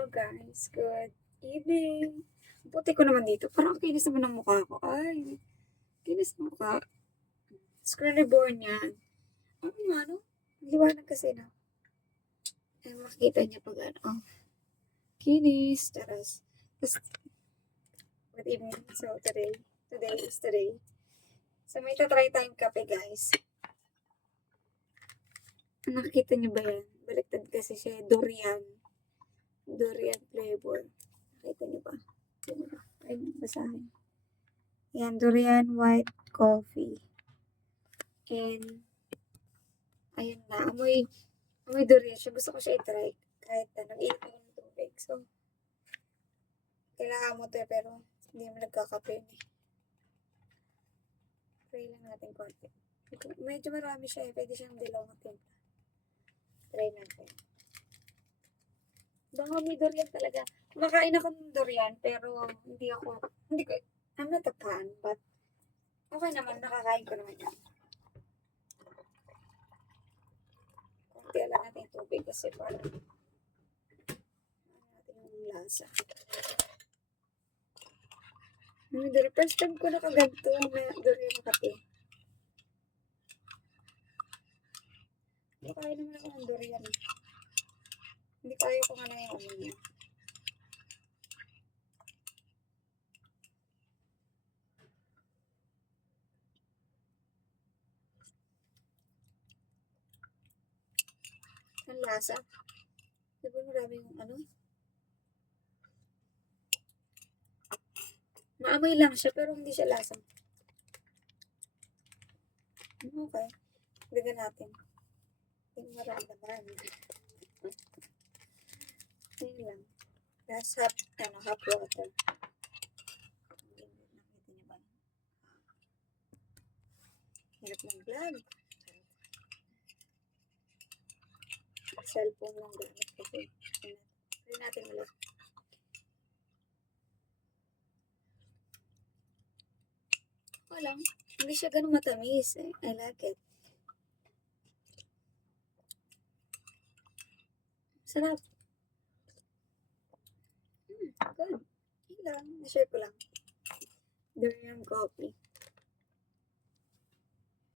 Hello guys, good evening. Ang puti ko naman dito. Parang ang kinis naman ng mukha ko. Ay, kinis ng mukha. Screen reborn yan. Ano nga, no? Liwanag kasi na. Ay, makikita niya pag ano. Oh, kinis. Taras. Tapos, good evening. So, today is today. So, may tatry tayong kape, guys. Nakikita niyo ba yan? Baliktad kasi siya. Durian. Durian flavor. Nakita niyo ba? Ay, basahin. Yan, durian white coffee. And, ayun na, amoy durian siya. Gusto ko siya i-try. Kahit nag-iit ako ng tubig. So, kailangan mo to pero hindi mo nagkakape yun eh. Try lang natin konti. Medyo marami siya eh. Pwede siyang dilaw na timpla. Try natin. Baka may durian talaga. Kumakain ako ng durian pero I'm not a fan, but okay naman, nakakain ko naman yan. Konti lang natin yung tubig kasi parang natin yung lasa. First time ko nakaganto na durian na kape. Hindi kaya naman ako ng durian. Hindi kaya ko nga na yung ano niya. Ang lasa. Diba marami yung ano? Maamoy lang siya pero hindi siya lasa. Okay. Bigyan natin. Hindi maramdaman. Yun lang. Last half water. Nakita niyo ba? Hirap ng vlog. Cellphone lang gamit kasi. Try natin ulit. Walang. Hindi siya ganun matamis eh. I like it. Sarap. Good. Yun lang. Na-share ko lang. Durian coffee.